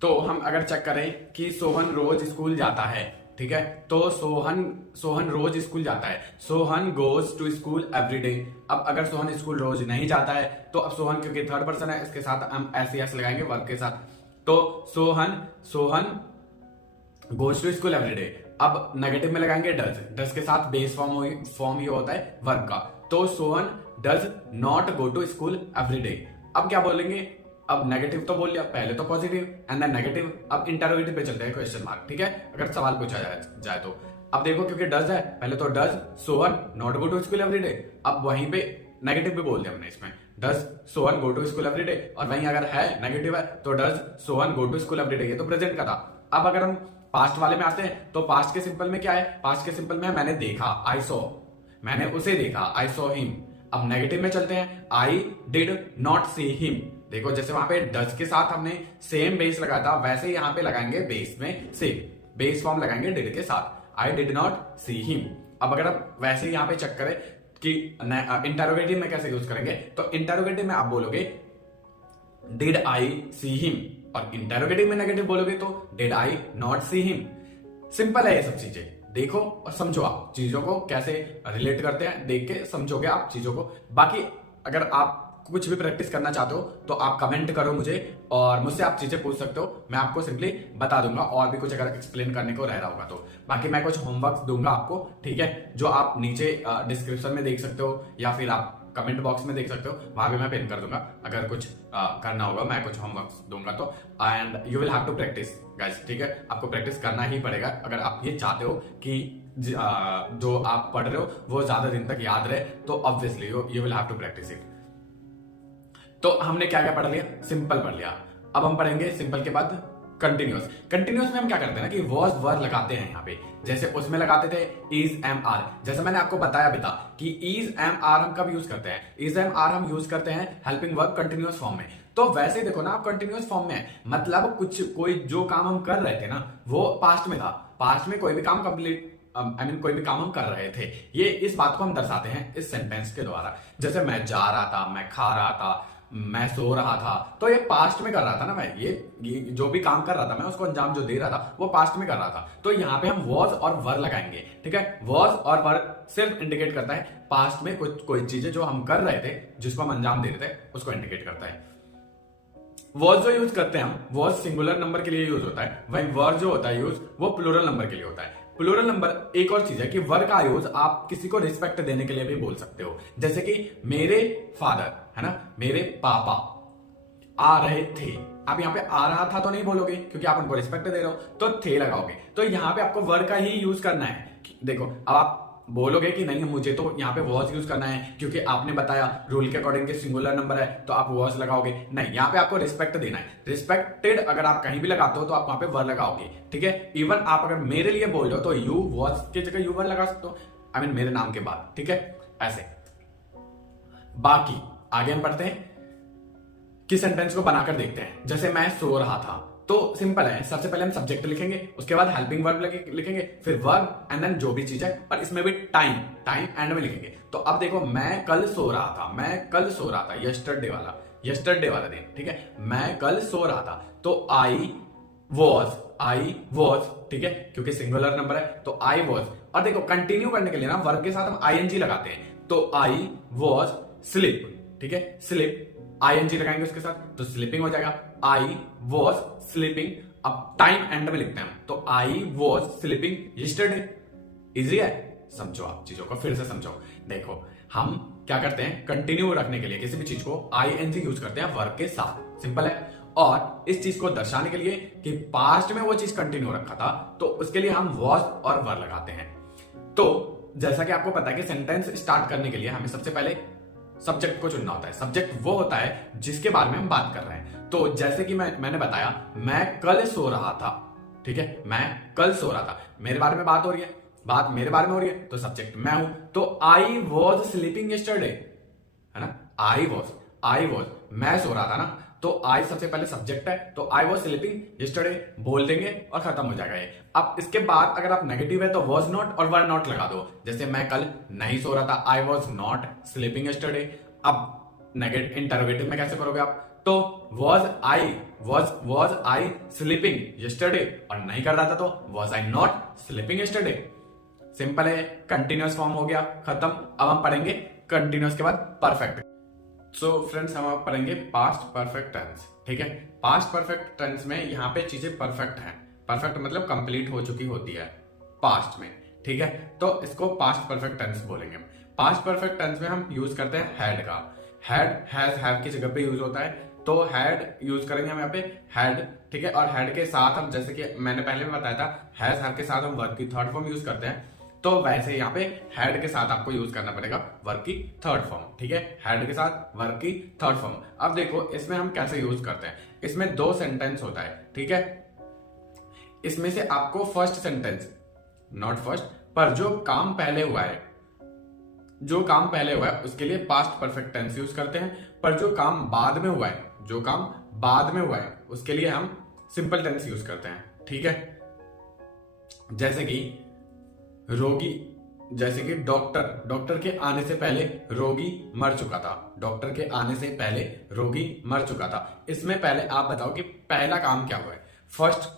तो हम अगर चेक करें कि सोहन रोज स्कूल जाता है, ठीक है, तो सोहन सोहन रोज स्कूल जाता है, Sohan goes to school every day. अब अगर सोहन स्कूल रोज नहीं जाता है तो अब सोहन क्योंकि थर्ड पर्सन है, इसके साथ हम एस लगाएंगे वर्ब के साथ। तो Sohan Sohan goes to school every day. अब नेगेटिव में लगाएंगे डज, डज के साथ बेस फॉर्म ही होता है वर्ब का। तो Sohan does not go to school every day. अब क्या बोलेंगे, अब नेगेटिव तो बोल लिया, पहले तो पॉजिटिव एंड देन नेगेटिव, अब इंटरोगेटिव पे चलते हैं, क्वेश्चन मार्क, ठीक है, अगर सवाल पूछा जाए तो। अब देखो क्योंकि डज है, पहले तो does Sohan not go to school every day, अब वहीं पे नेगेटिव भी बोल दिया हमने इसमें, does Sohan go to school every day, और वहीं अगर है नेगेटिव है तो does Sohan go to school every day, ये तो प्रेजेंट का था। अब अगर हम पास्ट वाले में आते हैं तो पास्ट के सिंपल में क्या है, पास्ट के सिंपल में मैंने देखा, आई सॉ, मैंने उसे देखा, आई सॉ हिम। अब नेगेटिव में चलते हैं, I did not see him. देखो जैसे वहां पे डज के साथ हमने सेम बेस लगाया था, वैसे ही यहाँ पे लगाएंगे बेस में सेम बेस फॉर्म लगाएंगे डिड के साथ, I did not see him. अब अगर आप वैसे ही यहाँ पे चेक करें कि इंटरोगेटिव में कैसे यूज करेंगे, तो इंटरोगेटिव में आप बोलोगे डिड आई सी हिम, और इंटरोगेटिव में नेगेटिव बोलोगे तो did I not see him. Simple है ये सब चीजें, देखो और समझो, आप चीजों को कैसे रिलेट करते हैं, देख के समझोगे आप चीजों को। बाकी अगर आप कुछ भी प्रैक्टिस करना चाहते हो तो आप कमेंट करो मुझे, और मुझसे आप चीजें पूछ सकते हो, मैं आपको सिंपली बता दूंगा, और भी कुछ अगर एक्सप्लेन करने को रह रहा होगा तो। बाकी मैं कुछ होमवर्क दूंगा आपको, ठीक है, जो आप नीचे डिस्क्रिप्शन में देख सकते हो, या फिर आप कमेंट बॉक्स में देख सकते हो, वहां भी मैं पिन कर दूंगा। अगर कुछ करना होगा मैं कुछ होमवर्क दूंगा तो, and you will have to practise guys, ठीक है, आपको प्रैक्टिस करना ही पड़ेगा अगर आप ये चाहते हो कि जो आप पढ़ रहे हो वो ज्यादा दिन तक याद रहे, तो obviously you will have to practise it. तो हमने क्या क्या पढ़ लिया, सिंपल पढ़ लिया। अब हम पढ़ेंगे सिंपल के बाद कंटिन्यूअस। कंटिन्यूअस में हम क्या करते हैं ना कि वॉज वर लगाते हैं यहाँ पे, जैसे उसमें लगाते थे इज एम आर, जैसे मैंने आपको बताया भी था कि इज एम आर हम कब यूज करते हैं, इज एम आर हम यूज करते हैं हेल्पिंग वर्ब कंटिन्यूअस फॉर्म में। तो वैसे देखो ना, आप कंटिन्यूअस फॉर्म में मतलब कुछ कोई जो काम हम कर रहे थे ना वो पास्ट में था, पास्ट में कोई भी काम कंप्लीट कोई भी काम हम कर रहे थे, ये इस बात को हम दर्शाते हैं इस सेंटेंस के द्वारा। जैसे मैं जा रहा था, मैं खा रहा था, मैं सो रहा था, तो ये पास्ट में कर रहा था ना, मैं ये जो भी काम कर रहा था मैं उसको अंजाम जो दे रहा था वो पास्ट में कर रहा था। तो यहाँ पे हम वॉज और वर लगाएंगे, ठीक है, वॉज और वर सिर्फ इंडिकेट करता है पास्ट में कुछ कोई चीजें जो हम कर रहे थे, जिसको हम अंजाम दे रहे थे, उसको इंडिकेट करता है। वॉज जो यूज करते हैं हम, वॉज सिंगुलर नंबर के लिए यूज होता है, वहीं वर जो होता है यूज वो प्लूरल नंबर के लिए होता है। प्लूरल नंबर एक और चीज है कि वर का यूज आप किसी को रिस्पेक्ट देने के लिए भी बोल सकते हो, जैसे कि मेरे फादर है ना, मेरे पापा आ रहे थे। आप यहाँ पे आ रहा था तो नहीं बोलोगे क्योंकि आप उनको रिस्पेक्ट दे रहे हो, तो थे लगाओगे। तो यहाँ पे आपको वर का ही यूज करना है। देखो अब आप बोलोगे कि नहीं मुझे तो यहाँ पे वॉज यूज करना है क्योंकि आपने बताया रूल के अकॉर्डिंग सिंगुलर नंबर है तो आप वॉज लगाओगे, नहीं, यहाँ पे आपको रिस्पेक्ट देना है। रिस्पेक्टेड अगर आप कहीं भी लगाते हो तो आप वहां पे वर लगाओगे, ठीक है। इवन आप अगर मेरे लिए बोल रहे हो तो यू वॉज की जगह यू वर लगा सकते हो, मेरे नाम के बाद, ठीक है, ऐसे। बाकी आगे हम पढ़ते हैं कि सेंटेंस को बनाकर देखते हैं। जैसे मैं सो रहा था, तो सिंपल है, सबसे पहले हम सब्जेक्ट लिखेंगे, उसके बाद हेल्पिंग वर्ब लिखेंगे, फिर वर्ब एंड देन जो भी चीज है, और इसमें भी टाइम एंड में लिखेंगे। तो अब देखो मैं कल सो रहा था, मैं कल सो रहा था, यस्टरडे वाला दिन, ठीक है, मैं कल सो रहा था, तो आई वॉज, ठीक है, क्योंकि सिंगुलर नंबर है तो आई वॉज। और देखो कंटिन्यू करने के लिए ना वर्ब के साथ हम आईएनजी लगाते हैं, तो आई वॉज स्लिप, ठीक है, स्लिप आईएनजी लगाएंगे उसके साथ तो स्लीपिंग हो जाएगा, आई वॉज स्लीपिंग। अब टाइम एंड में लिखते हैं हम, तो I was sleeping yesterday. Easy है, समझो आप चीजों को, फिर से समझो। देखो हम क्या करते हैं, कंटिन्यू रखने के लिए किसी भी चीज को आईएनजी यूज करते हैं वर्ब के साथ, सिंपल है। और इस चीज को दर्शाने के लिए कि पास्ट में वो चीज कंटिन्यू रखा था तो उसके लिए हम वॉज और वर लगाते हैं। तो जैसा कि आपको पता है कि सेंटेंस स्टार्ट करने के लिए हमें सबसे पहले सब्जेक्ट को चुनना होता है। सब्जेक्ट वो होता है जिसके बारे में हम बात कर रहे हैं। तो जैसे कि मैंने बताया मैं कल सो रहा था, ठीक है, मैं कल सो रहा था, मेरे बारे में बात हो रही है, बात मेरे बारे में हो रही है, तो सब्जेक्ट मैं हूं, तो आई वॉज स्लीपिंग यस्टरडे, है ना, आई वॉज मैं सो रहा था ना, तो आई सबसे पहले सब्जेक्ट है, तो आई वॉज स्लीपिंग यस्टरडे बोल देंगे और खत्म हो जाएगा ये। अब इसके बाद अगर आप नेगेटिव है तो वॉज नॉट और वर नॉट लगा दो, जैसे मैं कल नहीं सो रहा था, I was not sleeping yesterday. अब नेगेटिव इंटरोगेटिव में कैसे करोगे आप, तो वॉज आई स्लीपिंग यस्टरडे, और नहीं कर रहा था तो was I not sleeping yesterday. Simple है, कंटिन्यूअस फॉर्म हो गया, खत्म। अब हम पढ़ेंगे कंटिन्यूअस के बाद परफेक्ट। सो फ्रेंड्स, हम अब पढ़ेंगे पास्ट परफेक्ट टेंस। ठीक है, पास्ट परफेक्ट टेंस में यहाँ पे चीजें परफेक्ट हैं। परफेक्ट मतलब कंप्लीट हो चुकी होती है पास्ट में। ठीक है, तो इसको पास्ट परफेक्ट टेंस बोलेंगे। पास्ट परफेक्ट टेंस में हम यूज करते हैं हैड का। हैड हैज हैव की जगह पे यूज होता है, तो हैड यूज करेंगे हम यहाँ पे हैड। ठीक है, और हैड के साथ हम, जैसे कि मैंने पहले भी बताया था, हैज हैव के साथ हम वर्ब की थर्ड फॉर्म यूज करते हैं, तो वैसे यहाँ पे हैड के साथ आपको यूज करना पड़ेगा वर्ब की थर्ड फॉर्म। ठीक है, हैड के साथ वर्ब की थर्ड फॉर्म। अब देखो इसमें हम कैसे यूज करते हैं। इसमें 2 सेंटेंस होता है। ठीक है, इसमें से आपको फर्स्ट सेंटेंस, नॉट फर्स्ट, पर जो काम पहले हुआ है, जो काम पहले हुआ है उसके लिए पास्ट परफेक्ट टेंस यूज करते हैं, पर जो काम बाद में हुआ है, जो काम बाद में हुआ है उसके लिए हम सिंपल टेंस यूज करते हैं। ठीक है, जैसे कि रोगी, जैसे कि डॉक्टर के आने से पहले रोगी मर चुका था। डॉक्टर के आने से पहले रोगी मर चुका था। इसमें पहले आप बताओ कि पहला काम क्या हुआ है, फर्स्ट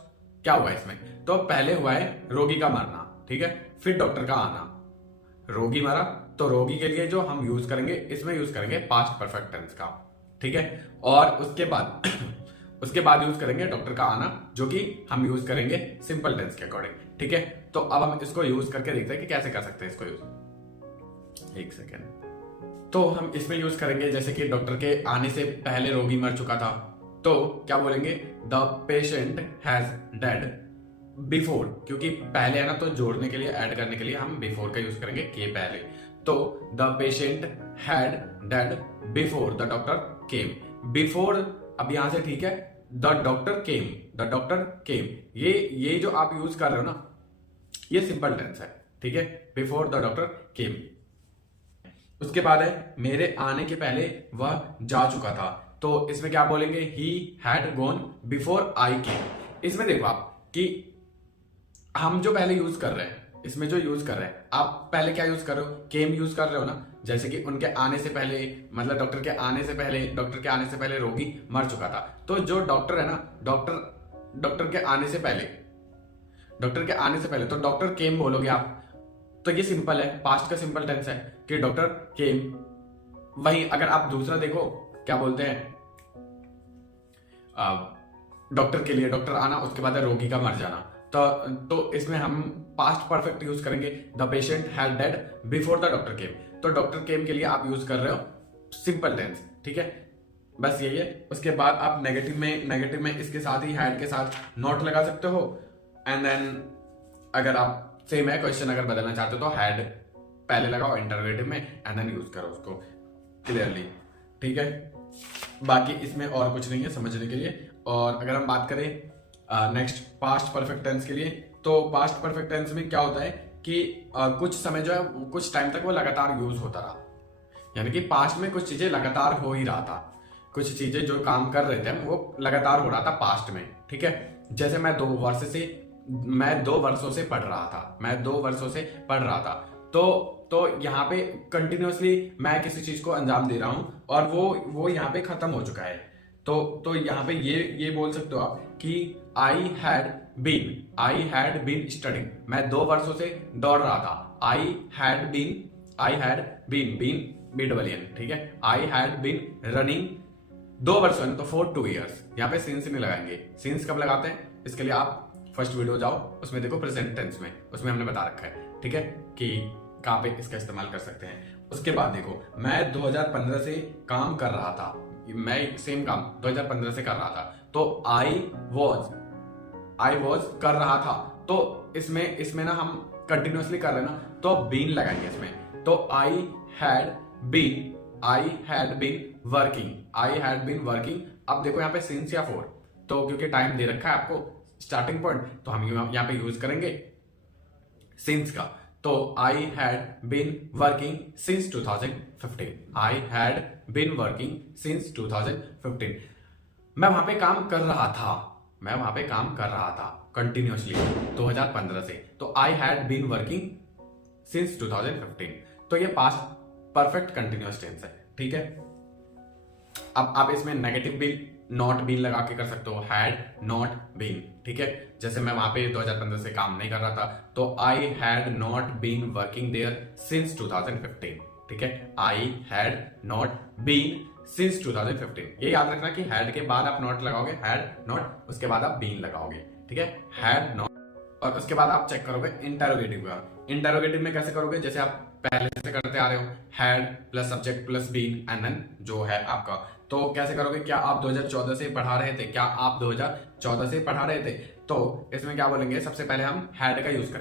क्या हुआ है इसमें। तो पहले हुआ है रोगी का मरना, ठीक है, फिर डॉक्टर का आना। रोगी मरा, तो रोगी के लिए जो हम यूज करेंगे, इसमें यूज करेंगे पास्ट परफेक्ट टेंस का। ठीक है, और उसके बाद उसके बाद यूज करेंगे डॉक्टर का आना, जो कि हम यूज करेंगे सिंपल टेंस के अकॉर्डिंग। ठीक है, तो अब हम इसको यूज करके देखते हैं कि कैसे कर सकते हैं इसको यूज। एक सेकेंड। तो हम इसमें यूज करेंगे, जैसे कि डॉक्टर के आने से पहले रोगी मर चुका था, तो क्या बोलेंगे, the patient has dead before, क्योंकि पहले है ना, तो जोड़ने के लिए, ऐड करने के लिए हम बिफोर का यूज करेंगे, के पहले। तो the patient had dead before the doctor came. Before, अब यहां से ठीक है, the doctor came, the doctor केम, ये जो आप यूज कर रहे हो ना, ये सिंपल टेंस है। ठीक है, बिफोर द डॉक्टर केम। उसके बाद है मेरे आने के पहले वह जा चुका था, तो इसमें क्या बोलेंगे, he had gone before I came. इसमें देखो आप कि हम जो पहले यूज कर रहे हैं, इसमें जो यूज कर रहे हैं, आप पहले क्या यूज कर रहे हो, केम यूज कर रहे हो ना। जैसे कि उनके आने से पहले, मतलब डॉक्टर के आने से पहले, डॉक्टर के आने से पहले रोगी मर चुका था, तो जो डॉक्टर है ना, डॉक्टर के आने से पहले, डॉक्टर के आने से पहले, तो डॉक्टर केम बोलोगे आप। तो ये सिंपल है, पास्ट का सिंपल टेंस है कि डॉक्टर केम। वहीं अगर आप दूसरा देखो, क्या बोलते हैं, डॉक्टर के लिए डॉक्टर आना, उसके बाद है रोगी का मर जाना, तो इसमें हम पास्ट परफेक्ट यूज करेंगे, the patient had dead before the doctor केम। तो डॉक्टर केम के लिए आप यूज कर रहे हो सिंपल टेंस। ठीक है, बस यही है। उसके बाद आप नेगेटिव में इसके साथ ही हैड के साथ नॉट लगा सकते हो, एंड देन अगर आप सेम है क्वेश्चन अगर बदलना चाहते हो तो हैड पहले लगाओ इंटरोगेटिव में, एंड देन यूज करो उसको क्लियरली। ठीक है, बाकी इसमें और कुछ नहीं है समझने के लिए। और अगर हम बात करें नेक्स्ट पास्ट परफेक्ट टेंस के लिए, तो पास्ट परफेक्ट टेंस में क्या होता है कि कुछ समय जो है, कुछ टाइम तक वो लगातार यूज होता रहा, यानी कि पास्ट में कुछ चीजें लगातार हो ही रहा था, कुछ चीजें जो काम कर रहे थे वो लगातार हो रहा था पास्ट में। ठीक है, जैसे मैं 2 वर्षों से पढ़ रहा था, तो यहाँ पे कंटिन्यूअसली मैं किसी चीज को अंजाम दे रहा हूं, और वो यहाँ पे खत्म हो चुका है। तो यहाँ पे ये बोल सकते हो आप कि आई हैड बीन स्टडिंग, मैं 2 वर्षों से दौड़ रहा था। आई हैड बीन BWN, ठीक है, आई हैड बीन रनिंग 2 वर्षों में, तो फॉर 2 years। यहाँ पे सिंस नहीं लगाएंगे। सिंस कब लगाते हैं, इसके लिए आप फर्स्ट वीडियो जाओ, उसमें देखो प्रेजेंट टेंस में, उसमें हमने बता रखा है। ठीक है, कि कहाँ पे इसका इस्तेमाल कर सकते हैं। उसके बाद देखो, मैं 2015 से काम कर रहा था, मैं सेम काम 2015 से कर रहा था, तो आई वॉज कर रहा था, तो इसमें ना हम कंटिन्यूअसली कर रहे हैं ना, तो बीन लगाएंगे इसमें। तो आई हैड बीन वर्किंग। अब देखो यहाँ पे सिंस या फॉर, तो क्योंकि टाइम दे रखा है आपको स्टार्टिंग पॉइंट, तो हम यहाँ पे यूज करेंगे सिंस का। तो I had been working since 2015। I had been working since 2015। मैं वहां पे काम कर रहा था कंटिन्यूअसली 2015 से, तो I had been working since 2015। तो ये पास्ट परफेक्ट कंटिन्यूअस टेंस है। ठीक है, अब आप इसमें नेगेटिव बीन, नॉट बीन लगा के कर सकते हो, हैड नॉट बीन, ठीक है। जैसे मैं वहां पे 2015 से काम नहीं कर रहा था, तो I had not been working there since 2015, ठीक है। I had not been since 2015। ये याद रखना कि हैड के बाद आप नॉट लगाओगे, हैड नॉट, उसके बाद आप बीन लगाओगे, ठीक है। हैड नॉट, और उसके बाद आप चेक करोगे इंटेरोगेटिव का। इंटेरोगेटिव में कैसे करोगे, जैसे आप पहले से करते आ रहे हो, had plus subject plus been and then जो है आपका। तो कैसे करोगे, क्या आप 2014 से पढ़ा रहे थे, क्या आप 2014 से पढ़ा रहे थे, तो इसमें क्या बोलेंगे, सबसे पहले हम हैड का यूज करेंगे।